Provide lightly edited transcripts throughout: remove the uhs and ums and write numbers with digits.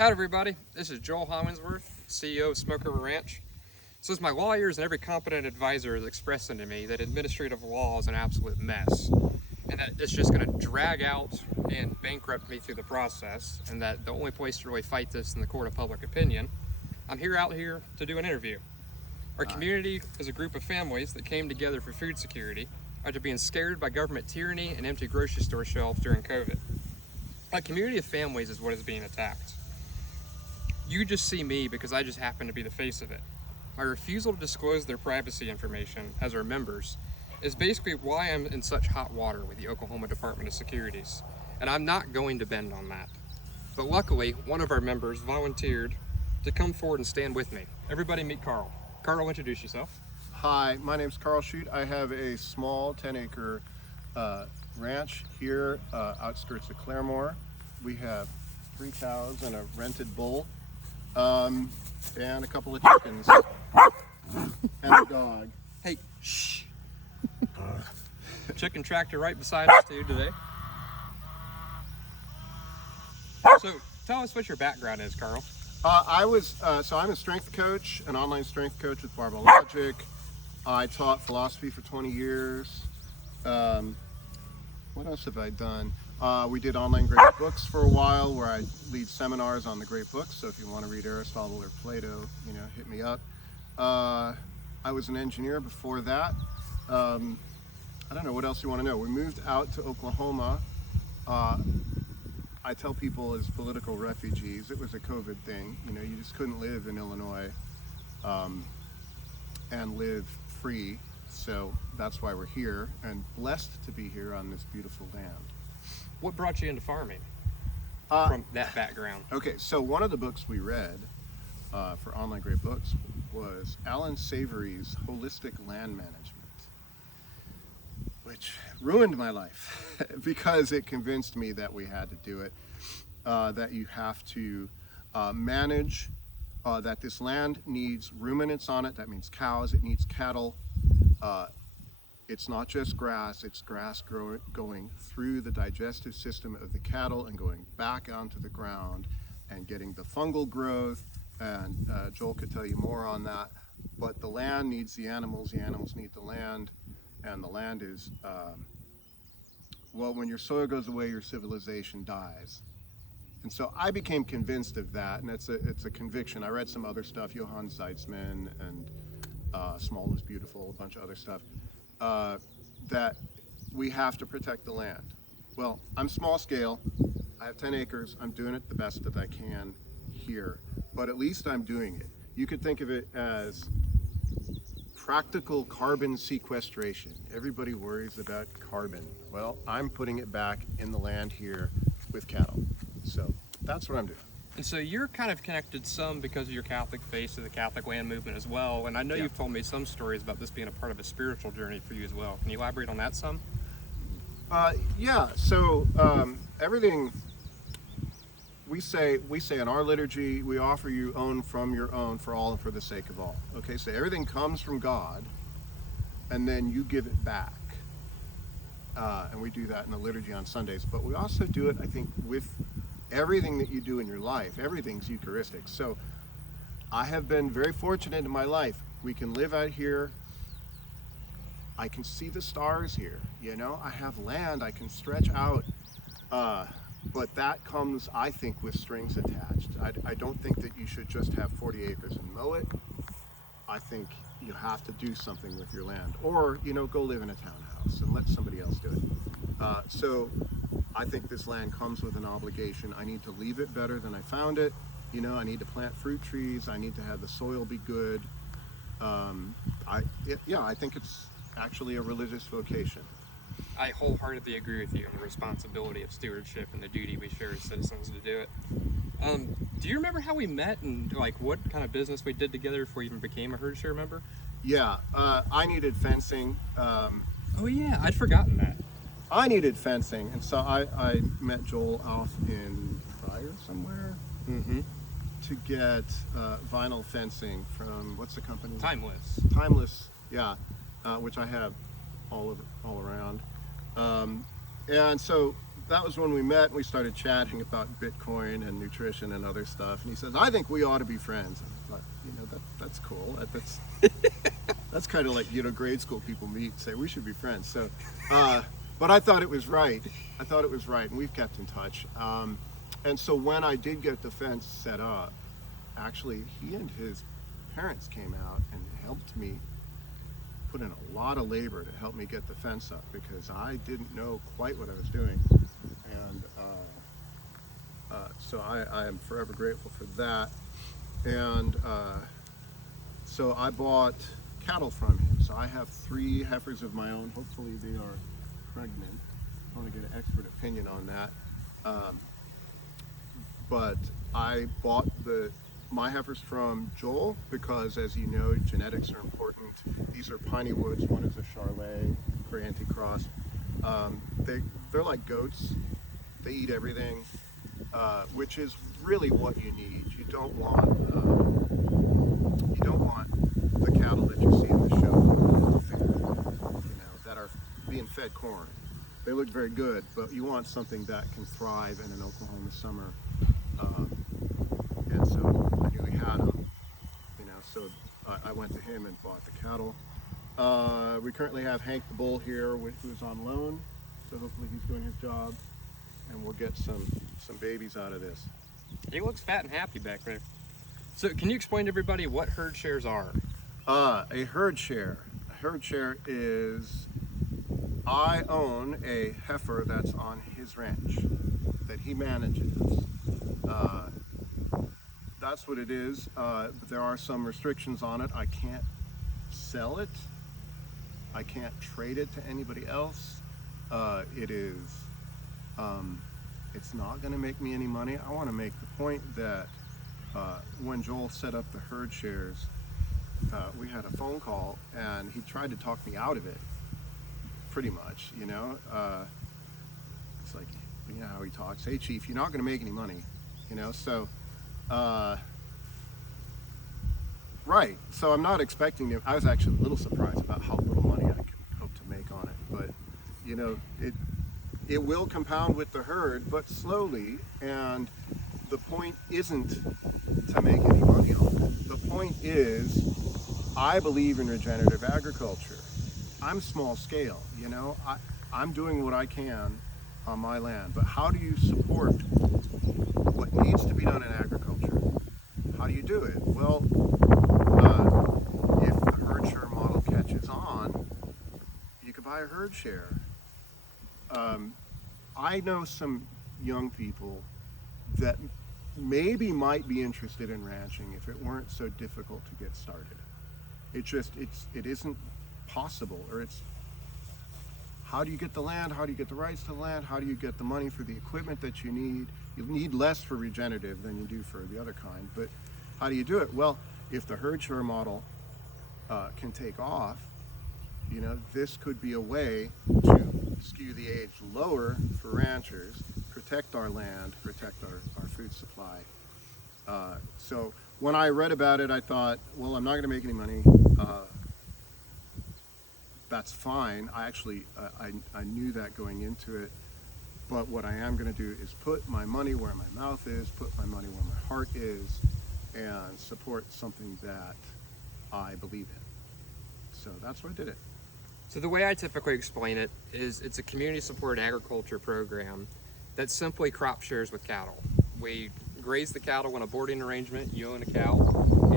Howdy everybody, this is Joel Hollingsworth, CEO of Smoke River Ranch. So as my lawyers and every competent advisor is expressing to me that administrative law is an absolute mess and that it's just going to drag out and bankrupt me through the process, and that the only place to really fight this in the court of public opinion, I'm out here to do an interview. Our community is a group of families that came together for food security after being scared by government tyranny and empty grocery store shelves during COVID. A community of families is what is being attacked. You just see me because I just happen to be the face of it. My refusal to disclose their privacy information as our members is basically why I'm in such hot water with the Oklahoma Department of Securities, and I'm not going to bend on that. But luckily, one of our members volunteered to come forward and stand with me. Everybody meet Carl. Carl, introduce yourself. Hi, my name's Carl Shute. I have a small 10-acre ranch here outskirts of Claremore. We have 3 cows and a rented bull. And a couple of chickens and a dog. Hey, shh. Chicken tractor right beside us too today. So tell us what your background is, Carl. I'm a strength coach, an online strength coach with Barbell Logic. I taught philosophy for 20 years. What else have I done? We did online great books for a while, where I lead seminars on the great books. So if you want to read Aristotle or Plato, hit me up. I was an engineer before that. I don't know what else you want to know. We moved out to Oklahoma. I tell people as political refugees, it was a COVID thing. You just couldn't live in Illinois and live free. So that's why we're here, and blessed to be here on this beautiful land. What brought you into farming from that background? Okay, so one of the books we read for Online Great Books was Alan Savory's Holistic Land Management, which ruined my life because it convinced me that we had to do it, that you have to manage, that this land needs ruminants on it. That means cows, it needs cattle. It's not just grass, it's grass going through the digestive system of the cattle and going back onto the ground and getting the fungal growth, and Joel could tell you more on that. But the land needs the animals need the land, and the land is, well, when your soil goes away, your civilization dies. And so I became convinced of that, and it's a conviction. I read some other stuff, Johann Zeitzman and Small is Beautiful, a bunch of other stuff. That we have to protect the land. Well, I'm small scale, I have 10 acres, I'm doing it the best that I can here, but at least I'm doing it. You could think of it as practical carbon sequestration. Everybody worries about carbon. Well, I'm putting it back in the land here with cattle. So that's what I'm doing. And so you're kind of connected some because of your Catholic faith to the Catholic land movement as well. And I know you've told me some stories about this being a part of a spiritual journey for you as well. Can you elaborate on that some? So everything we say in our liturgy, we offer you own from your own for all and for the sake of all. Okay, so everything comes from God, and then you give it back. And we do that in the liturgy on Sundays. But we also do it, I think, with everything that you do in your life. Everything's Eucharistic. So I have been very fortunate in my life. We can live out here. I can see the stars here. I have land. I can stretch out. But that comes, I think, with strings attached. I don't think that you should just have 40 acres and mow it. I think you have to do something with your land, or go live in a townhouse and let somebody else do it. So I think this land comes with an obligation. I need to leave it better than I found it. I need to plant fruit trees. I need to have the soil be good. I think it's actually a religious vocation. I wholeheartedly agree with you on the responsibility of stewardship and the duty we share as citizens to do it. Do you remember how we met and what kind of business we did together before we even became a Herdshare member? Yeah, I needed fencing. Oh yeah, I'd forgotten that. I needed fencing, and so I met Joel off in Pryor somewhere to get vinyl fencing from, what's the company? Timeless, yeah, which I have all around. And so that was when we met and we started chatting about Bitcoin and nutrition and other stuff. And he says, I think we ought to be friends. And I thought, that's cool. That's kind of like, grade school people meet and say, we should be friends. So, but I thought it was right. And we've kept in touch. And so when I did get the fence set up, actually, he and his parents came out and helped me put in a lot of labor to help me get the fence up, because I didn't know quite what I was doing. And so I am forever grateful for that. And so I bought cattle from him. So I have 3 heifers of my own. Hopefully they are pregnant. I want to get an expert opinion on that. But I bought my heifers from Joel because, as you know, genetics are important. These are piney woods. One is a Charlet, Granty cross. They're like goats. They eat everything, which is really what you need. You don't want the cattle that you see in the show, that are being fed corn. They look very good, but you want something that can thrive in an Oklahoma summer. And so I knew he had them, so I went to him and bought the cattle. We currently have Hank the bull here, who's on loan, so hopefully he's doing his job, and we'll get some babies out of this. He looks fat and happy back there. So can you explain to everybody what herd shares are? A herd share. A herd share is, I own a heifer that's on his ranch that he manages. That's what it is. There are some restrictions on it. I can't sell it. I can't trade it to anybody else. It's not going to make me any money. I want to make the point that when Joel set up the herd shares, we had a phone call and he tried to talk me out of it, pretty much, It's like, how he talks. Hey, Chief, you're not going to make any money, so... right. So I'm not expecting to. I was actually a little surprised about how little money I could hope to make on it. But it will compound with the herd, but slowly. And the point isn't to make any money on it. The point is, I believe in regenerative agriculture. I'm small scale. I'm doing what I can on my land. But how do you support what needs to be done in agriculture? How do you do it? Well, if the herd share model catches on, you could buy a herd share. I know some young people that maybe might be interested in ranching if it weren't so difficult to get started. It isn't possible, or it's, how do you get the land? How do you get the rights to the land? How do you get the money for the equipment that you need? You need less for regenerative than you do for the other kind, but how do you do it? Well, if the herd share model can take off, this could be a way to skew the age lower for ranchers, protect our land, protect our food supply. So when I read about it, I thought, well, I'm not going to make any money. That's fine. I actually, I knew that going into it. But what I am going to do is put my money where my mouth is, put my money where my heart is, and support something that I believe in. So that's why I did it. So the way I typically explain it is it's a community-supported agriculture program that simply crop shares with cattle. We graze the cattle in a boarding arrangement. You own a cow,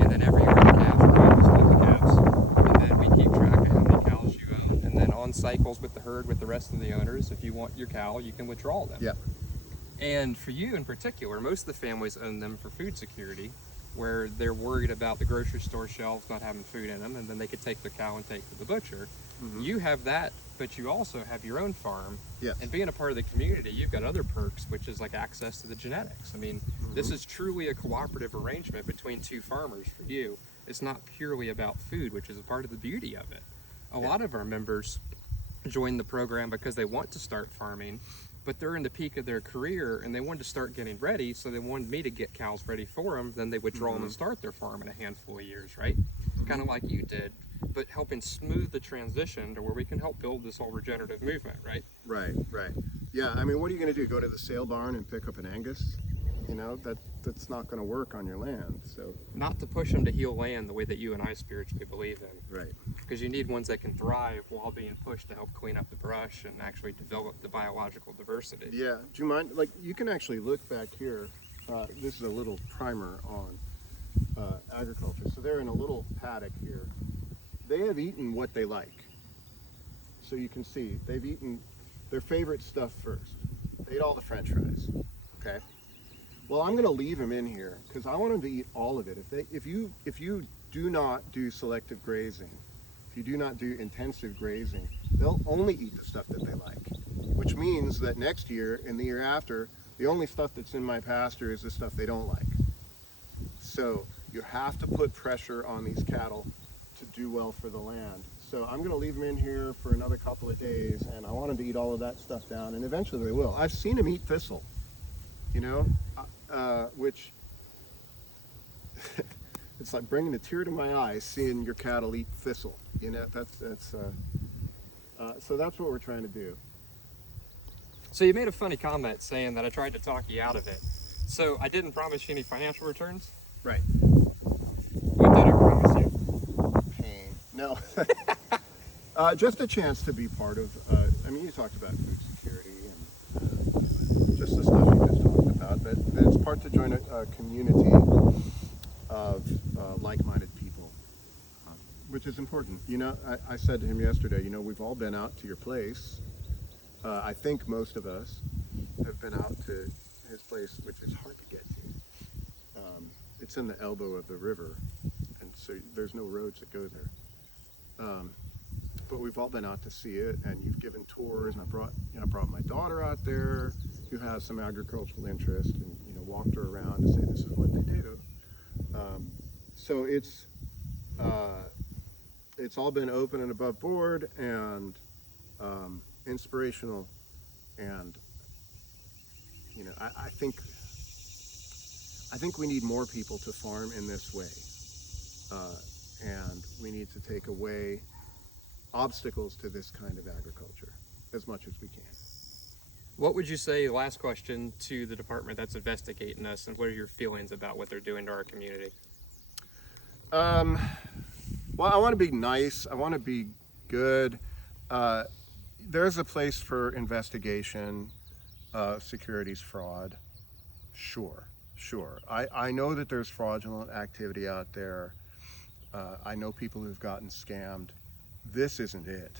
and then every year the calves are split the calves. And then we keep track of how many cows you own. And then on cycles with the herd with the rest of the owners, if you want your cow, you can withdraw them. Yeah. And for you in particular, most of the families own them for food security, where they're worried about the grocery store shelves not having food in them, and then they could take their cow and take to the butcher. Mm-hmm. You have that, but you also have your own farm. Yes. And being a part of the community, you've got other perks, which is like access to the genetics. I mean, this is truly a cooperative arrangement between 2 farmers for you. It's not purely about food, which is a part of the beauty of it. A lot of our members join the program because they want to start farming, but they're in the peak of their career and they wanted to start getting ready, so they wanted me to get cows ready for them. Then they withdraw them and start their farm in a handful of years, right? Kind of like you did, but helping smooth the transition to where we can help build this whole regenerative movement, right? Right, right. Yeah, I mean, what are you going to do? Go to the sale barn and pick up an Angus? You know, that's not going to work on your land. So Not to push them to heal land the way that you and I spiritually believe in. right. Because you need ones that can thrive while being pushed to help clean up the brush and actually develop the biological diversity. Yeah. Do you mind? Like, you can actually look back here. This is a little primer on agriculture. So they're in a little paddock here. They have eaten what they like. So you can see they've eaten their favorite stuff first. They ate all the French fries. Okay. Well, I'm going to leave them in here because I want them to eat all of it. If you do not do selective grazing, if you do not do intensive grazing, they'll only eat the stuff that they like, which means that next year and the year after, the only stuff that's in my pasture is the stuff they don't like. So you have to put pressure on these cattle to do well for the land. So I'm going to leave them in here for another couple of days, and I want them to eat all of that stuff down, and eventually they will. I've seen them eat thistle, you know, which it's like bringing a tear to my eye seeing your cattle eat thistle. You know, so that's what we're trying to do. So you made a funny comment saying that I tried to talk you out of it. So I didn't promise you any financial returns? Right. What did I promise you? Pain. No. Just a chance to be part of, I mean, you talked about food security and just the stuff you just talked about, but it's part to join a community of like-minded people, which is important. You know, I said to him yesterday, you know, we've all been out to your place. I think most of us have been out to his place, which is hard to get to. It's in the elbow of the river, and so there's no roads that go there. But we've all been out to see it, and you've given tours, and I brought my daughter out there who has some agricultural interest, and walked her around and say this is what they do. So it's all been open and above board and inspirational, and I think we need more people to farm in this way, and we need to take away obstacles to this kind of agriculture as much as we can. What would you say, last question, to the department that's investigating us, and what are your feelings about what they're doing to our community? Well, I want to be nice. I want to be good. There's a place for investigation, securities fraud. Sure. I know that there's fraudulent activity out there. I know people who've gotten scammed. This isn't it.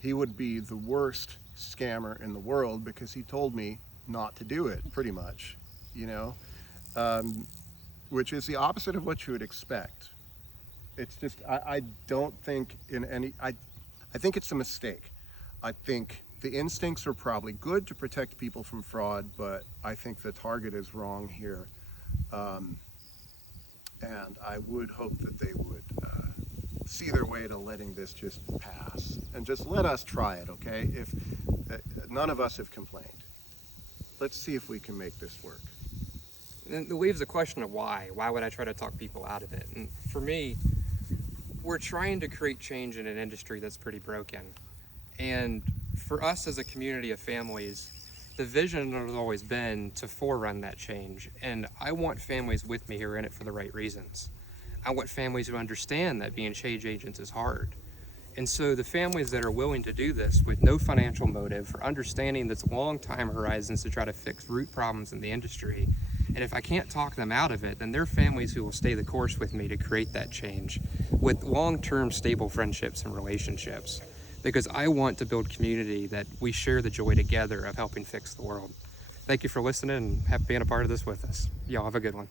He would be the worst scammer in the world because he told me not to do it, pretty much, which is the opposite of what you would expect. It's just, I don't think I think it's a mistake. I think the instincts are probably good to protect people from fraud, but I think the target is wrong here. And I would hope that they would see their way to letting this just pass and just let us try it, okay? If none of us have complained, let's see if we can make this work. And it leaves the question of why. Why would I try to talk people out of it? And for me, we're trying to create change in an industry that's pretty broken. And for us as a community of families, the vision has always been to forerun that change. And I want families with me who are in it for the right reasons. I want families who understand that being change agents is hard. And so the families that are willing to do this with no financial motive, for understanding that's long time horizons to try to fix root problems in the industry, and if I can't talk them out of it, then they're families who will stay the course with me to create that change with long-term stable friendships and relationships. Because I want to build community that we share the joy together of helping fix the world. Thank you for listening and being a part of this with us. Y'all have a good one.